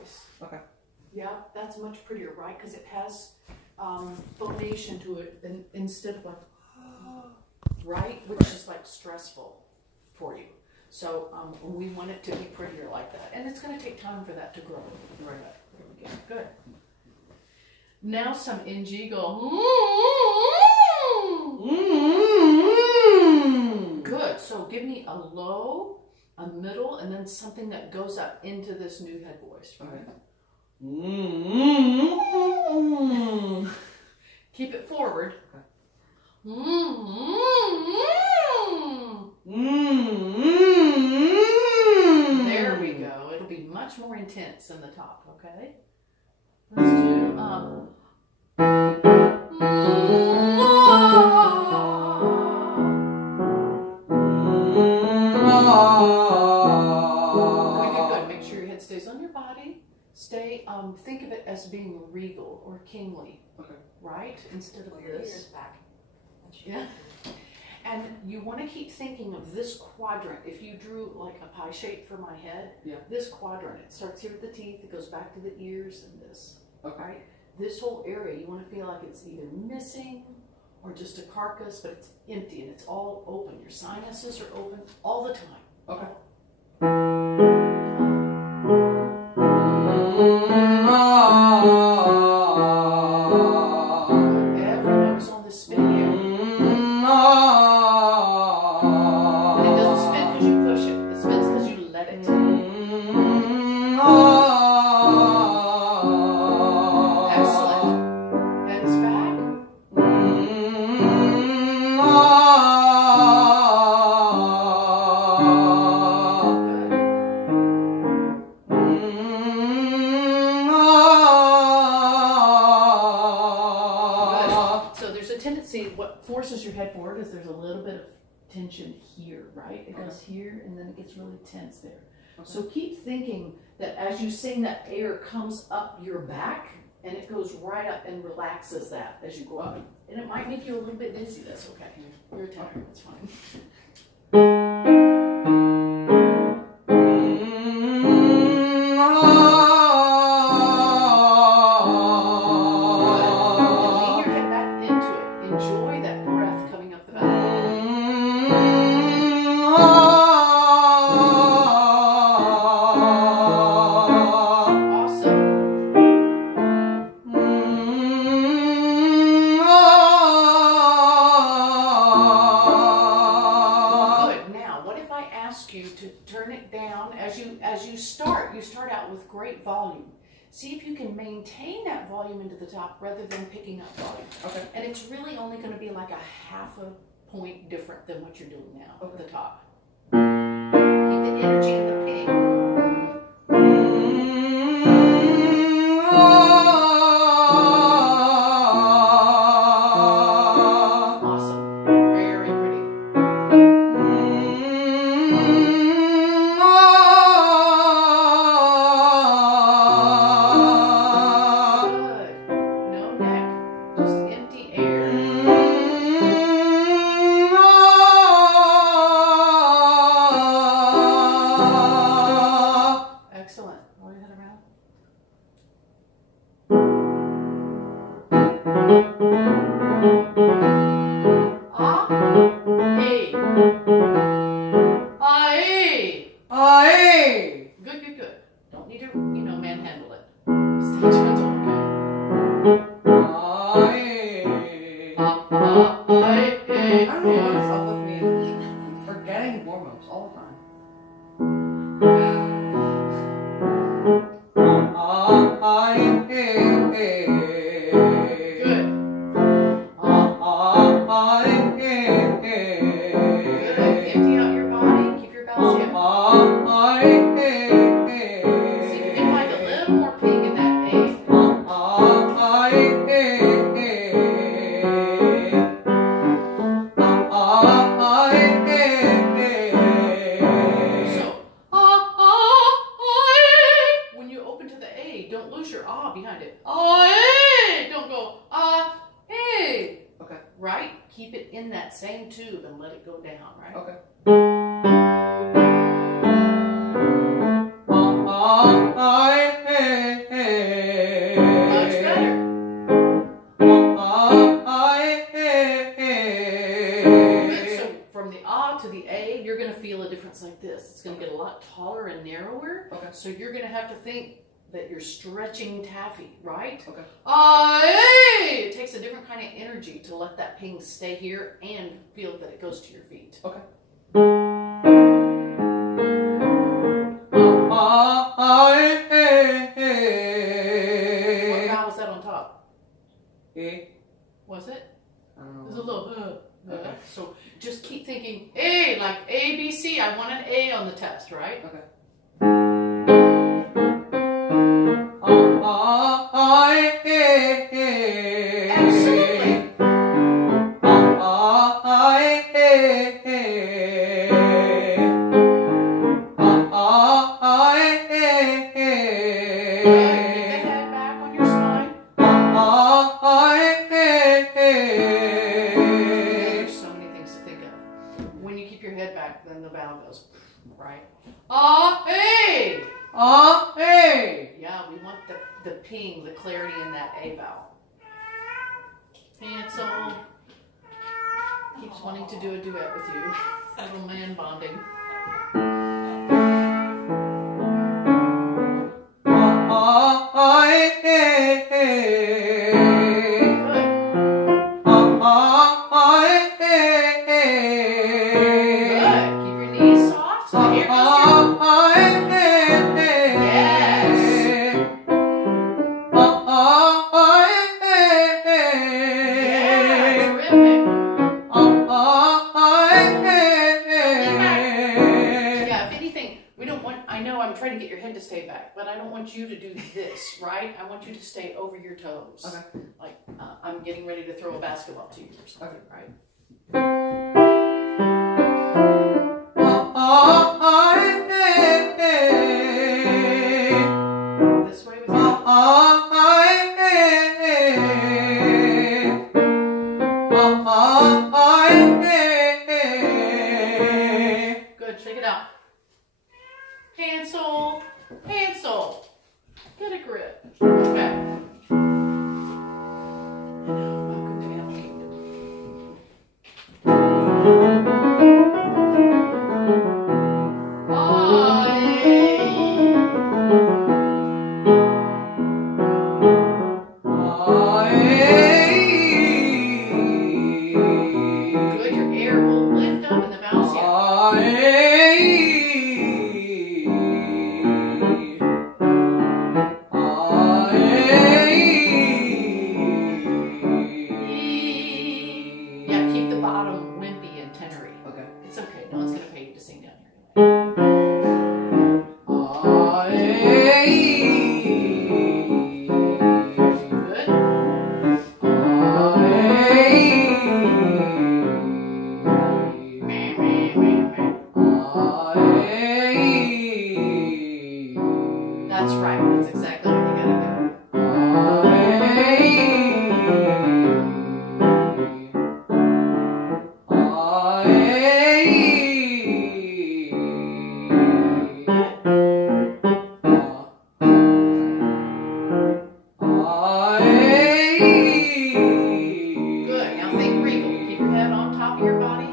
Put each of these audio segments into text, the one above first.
voice. Okay. Yeah, that's much prettier, right? Because it has phonation to it instead of like, right? Which is like stressful for you. So we want it to be prettier like that. And it's going to take time for that to grow. Right. There we go. Good. Now some NG go. Good. So give me a low, a middle, and then something that goes up into this new head voice. Right? Keep it forward. There we go. It'll be much more intense in the top, okay? Let's do good. Make sure your head stays on your body. Stay, think of it as being regal or kingly. Okay. Right? Instead of Your this. ears back. Yeah. And you want to keep thinking of this quadrant. If you drew like a pie shape for my head, yeah. This quadrant, it starts here with the teeth, it goes back to the ears and this. Okay. Right? This whole area, you want to feel like it's either missing or just a carcass, but it's empty and it's all open. Your sinuses are open all the time. Okay. Every note is on this spin here. And it doesn't spin because you push it. It spins because you let it. Excellent. Heads back. What forces your head forward is there's a little bit of tension here, right? It goes here and then it gets really tense there. Okay. So keep thinking that as you sing, that air comes up your back and it goes right up and relaxes that as you go up. And it might make you a little bit dizzy. That's okay. You're tired. That's fine. You start out with great volume. See if you can maintain that volume into the top rather than picking up volume. Okay. And it's really only going to be like a half a point different than what you're doing now at the top. Keep the energy in the ping. Awesome. Very pretty. Good. Don't need to, manhandle it. Stay gentle, okay? I don't know what's up with me. I'm forgetting warm-ups all the time. Behind it. Don't go, Okay. Right? Keep it in that same tube and let it go down, right? Okay. of narrower. Okay. So you're going to have to think that you're stretching taffy, right? Okay. It takes a different kind of energy to let that ping stay here and feel that it goes to your feet. Okay. What vowel was that on top? A. Was it? I don't know. There's a little Okay. So just keep thinking A, like A, B, C. I want an A on the test, right? Okay. Absolutely. Then the vowel goes, right? Hey! Hey! Yeah, we want the ping, the clarity in that A vowel. Hansel keeps wanting to do a duet with you. Little man bonding. I'm trying to get your head to stay back, but I don't want you to do this, right? I want you to stay over your toes. Okay. Like I'm getting ready to throw a basketball to you or something, right? This way with you. Good, shake it out. Hansel, Hansel, get a grip. Okay. Welcome to Animal Kingdom. Good, your air will lift up in the mouth. Yeah, keep the bottom wimpy and tenery. Okay. It's okay. No one's going to pay you to sing down here. Good. That's right. That's exactly what you got to do. Good. Now think regal. Keep your head on top of your body.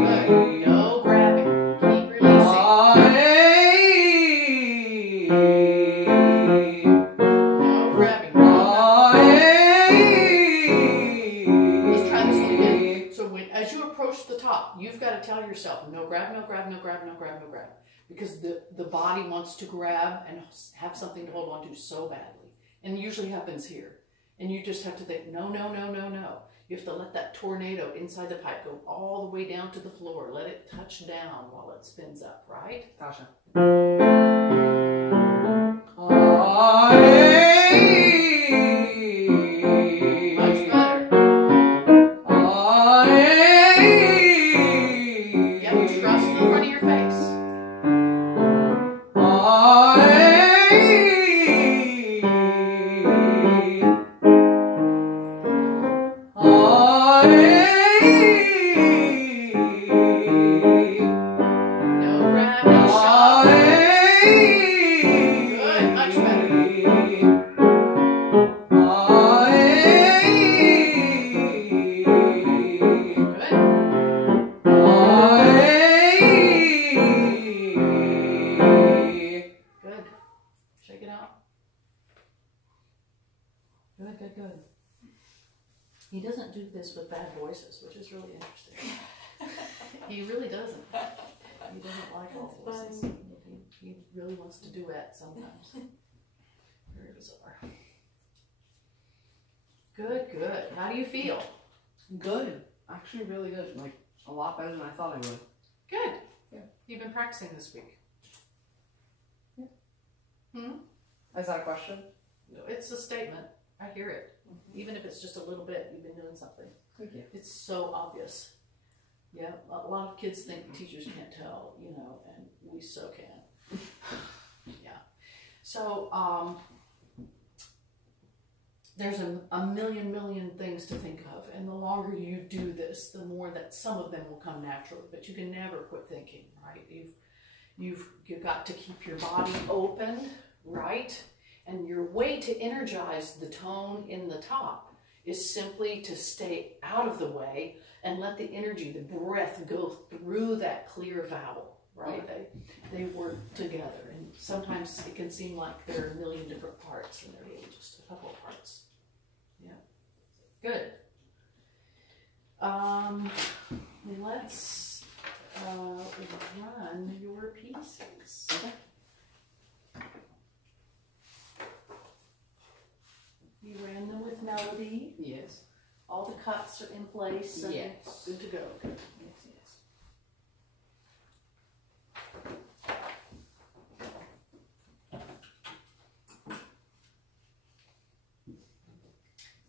Good. No grabbing. Keep releasing. No grabbing. Let's try this one again. So as you approach the top, you've got to tell yourself, no grab, no grab, no grab, no grab, no grab. Because the body wants to grab and have something to hold on to so badly. And it usually happens here. And you just have to think, no, no, no, no, no. You have to let that tornado inside the pipe go all the way down to the floor. Let it touch down while it spins up, right? Gotcha. Much better. Yep, trust the front of your face. No grab, no shove. Good, much better. this with bad voices, which is really interesting. He really doesn't. He doesn't like all voices. He really wants to duet sometimes. Very bizarre. Good, good. How do you feel? Good. Actually, really good. Like, a lot better than I thought I would. Good. Yeah. You've been practicing this week. Yeah. Hmm? Is that a question? No, it's a statement. I hear it. Even if it's just a little bit, you've been doing something. Thank you. It's so obvious. Yeah, a lot of kids think teachers can't tell, you know, and we so can. Yeah. So, there's a million things to think of, and the longer you do this, the more that some of them will come naturally. But you can never quit thinking, right? You've got to keep your body open, right? And your way to energize the tone in the top is simply to stay out of the way and let the energy, the breath, go through that clear vowel, right? They work together, and sometimes it can seem like there are a million different parts, and they're really just a couple of parts. Yeah, good. Let's run your pieces. Okay. You ran them with melody. Yes. All the cuts are in place. And Yes. good to go. Good. Yes, yes.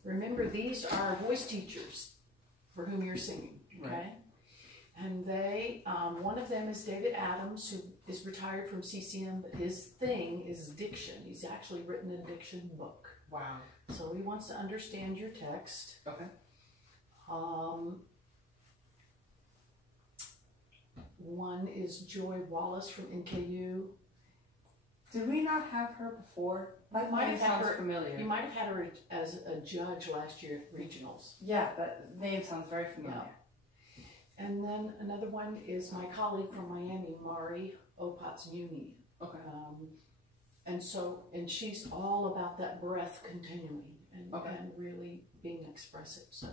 Remember, these are voice teachers for whom you're singing, okay? Right. And they, one of them is David Adams, who is retired from CCM, but his thing is diction. He's actually written a diction book. Wow. So he wants to understand your text. Okay. One is Joy Wallace from NKU. Did we not have her before? That might name have had sounds her- familiar. You might have had her as a judge last year at regionals. Yeah, that name sounds very familiar. And then another one is my colleague from Miami, Mari Opatz-Uni. Okay. And she's all about that breath continuing and, Okay. and really being expressive. So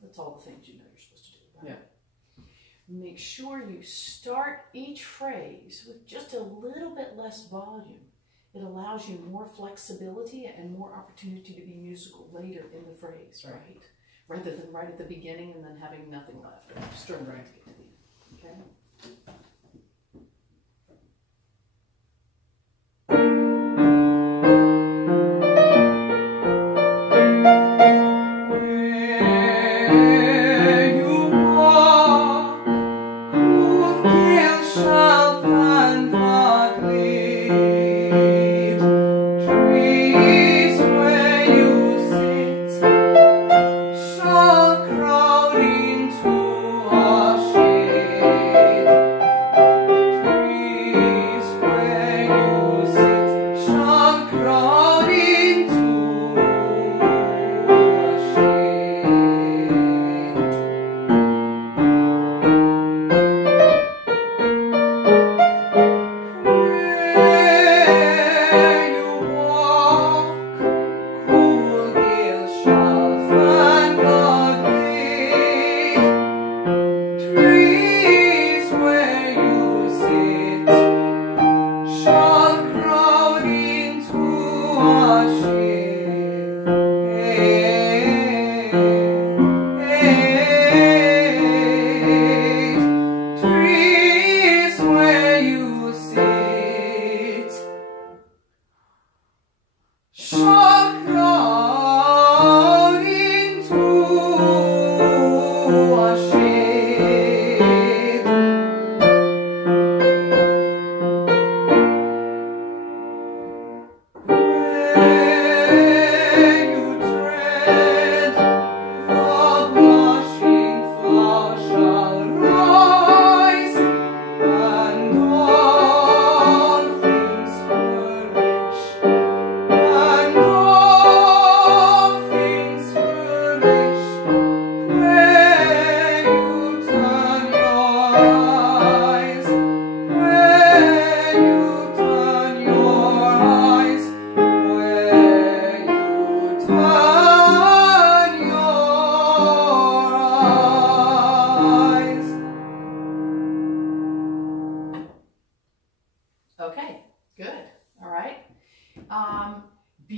that's all the things you know you're supposed to do, right? Yeah. Make sure you start each phrase with just a little bit less volume. It allows you more flexibility and more opportunity to be musical later in the phrase, right? Rather than right at the beginning and then having nothing left. Strum right to get to the end, okay? Shall crowd into a shade.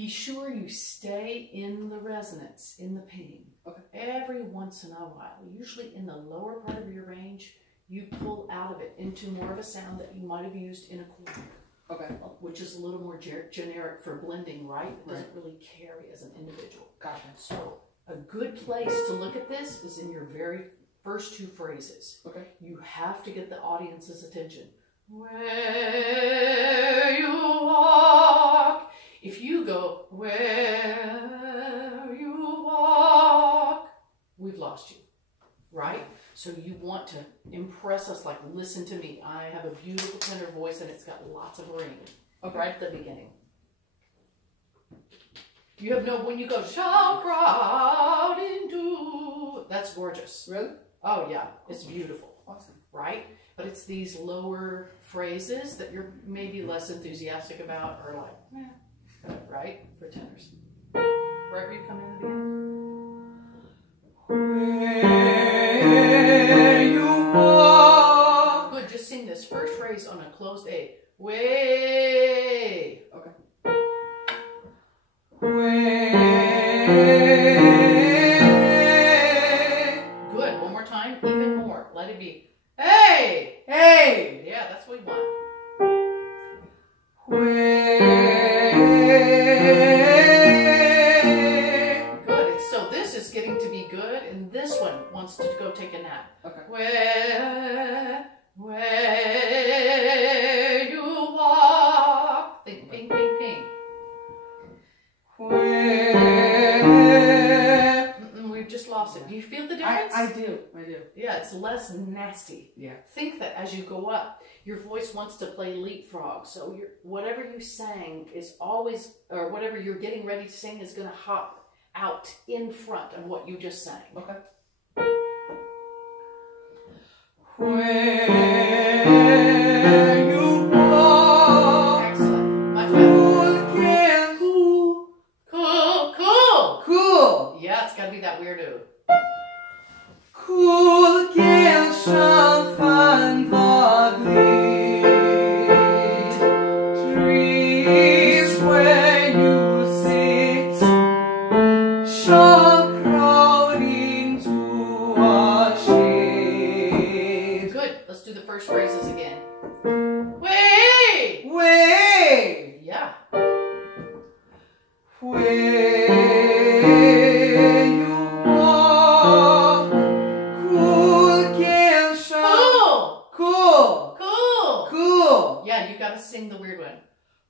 Be sure you stay in the resonance, in the ping. Okay. Every once in a while, usually in the lower part of your range, you pull out of it into more of a sound that you might have used in a choir. Okay. Which is a little more generic for blending, right? It doesn't really carry as an individual. Gotcha. So a good place to look at this is in your very first two phrases. Okay. You have to get the audience's attention. Where you walk. If you go, where you walk, we've lost you, right? So you want to impress us, like, listen to me. I have a beautiful tenor voice and it's got lots of ring. Okay. Right at the beginning. You have when you go, shall crowd into, that's gorgeous. Really? Oh yeah, it's beautiful. Awesome. Right? But it's these lower phrases that you're maybe less enthusiastic about, or like, right? For tenors. Wherever you come in at the beginning. Good, just sing this first phrase on a closed A. Way. Okay. Good, one more time, even more. Let it be. Hey! Hey! Yeah, that's what we want. Good, so this is getting to be good, and this one wants to go take a nap. Okay. Where you walk. Think, ping, ping, ping. We've just lost it. Do you feel the difference? I do. Yeah, it's less nasty. Yeah. Think that as you go up, your voice wants to play leapfrog. So whatever you sang is always, or whatever you're getting ready to sing is going to hop out in front of what you just sang. Okay. Excellent. Much better. Cool. Yeah, it's got to be that weirdo. Cool can shall find the gleam. Trees where you sit shall crowd into a shade. Good. Let's do the first phrases again. Way. Yeah. Where you walk, cool can shall. Cool. Yeah, you got to sing the weird one.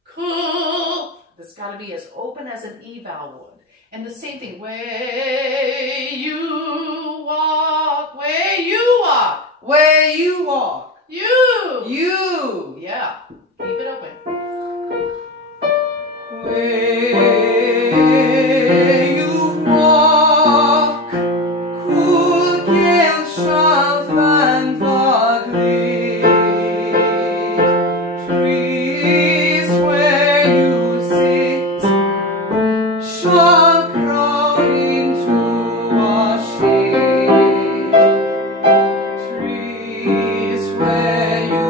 Cool. That's got to be as open as an eval would. And the same thing. Way you walk. Way you walk. Where you walk. You. Yeah. Keep it open. Where you walk, cool can shall find the gleam. Trees where you sit shall crowd into a shade. Trees where you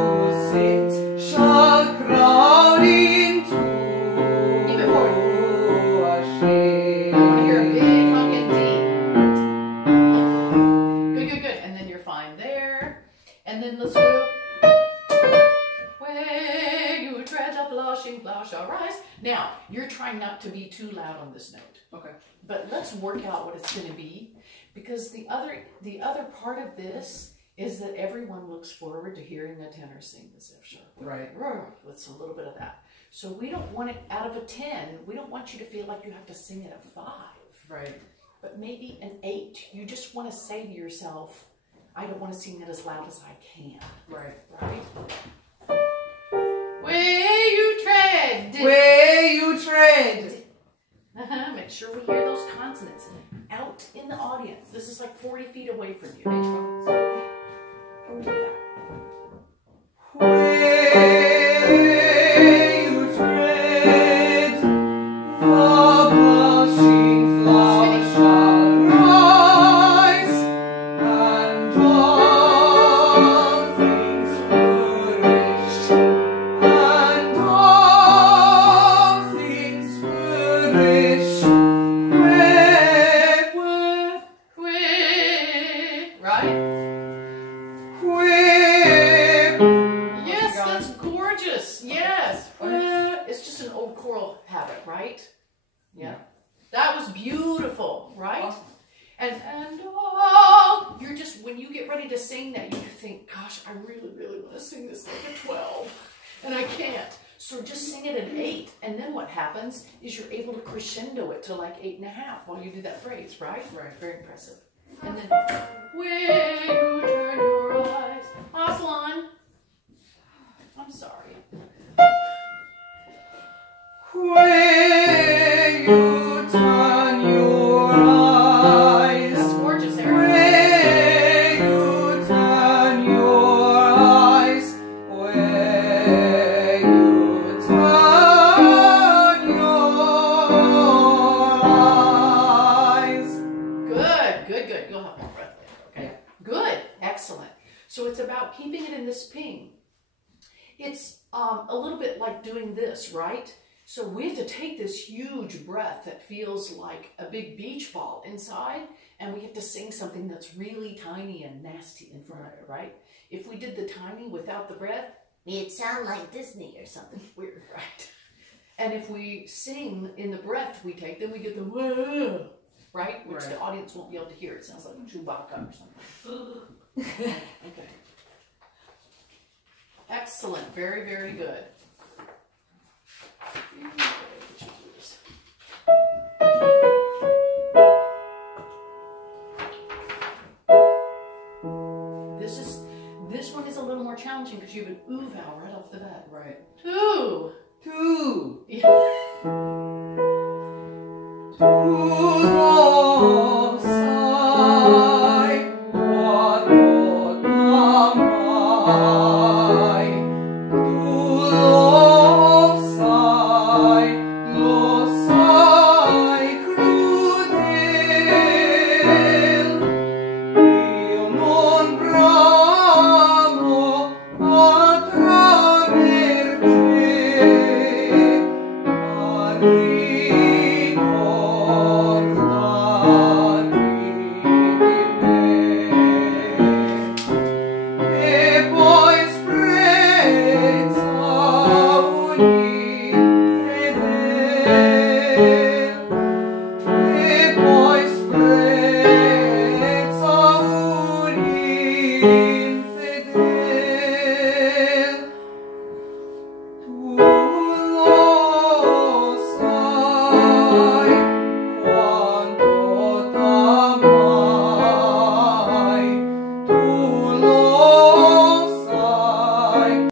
sit shall crowd into Keep it forward. a shade. I want to hear a big honking D. Good. And then you're fine there. And then let's go. Where you tread the blushing flower shall rise. Now, you're trying not to be too loud on this note. Okay. But let's work out what it's going to be, because the other part of this is that everyone looks forward to hearing a tenor sing this F sharp. Right. It's a little bit of that. So we don't want it out of a 10. We don't want you to feel like you have to sing it a 5. Right. But maybe an 8. You just want to say to yourself, I don't want to sing it as loud as I can. Right. Right? Where you tread. Where you tread. Make sure we hear those consonants out in the audience. This is like 40 feet away from you. Where you tread, the blushing flower shall rise, and all things flourish, and all things flourish. gorgeous. Yes. It's just an old choral habit, right? Yeah. That was beautiful, right? Awesome. And oh, you're just, when you get ready to sing that, you think, gosh, I really, really want to sing this like a 12, and I can't. So just sing it an 8, and then what happens is you're able to crescendo it to like 8.5 while you do that phrase, right? Right. Very impressive. And then, when you turn your eyes, Aslan, I'm sorry. When you turn your eyes. That's gorgeous, Eric. When you turn your eyes. When you turn your eyes. Good, good, good. You'll have more breath later, okay? Good, excellent. So it's about keeping it in this ping. It's a little bit like doing this, right? So we have to take this huge breath that feels like a big beach ball inside, and we have to sing something that's really tiny and nasty in front of it, right? If we did the tiny without the breath, it'd sound like Disney or something weird, right? And if we sing in the breath we take, then we get the whoa, right? Which the audience won't be able to hear. It sounds like Chewbacca or something. Okay. Excellent. Very, very good. This one is a little more challenging because you have an ooh vowel right off the bat. Right. Two. Two. Yeah. Two.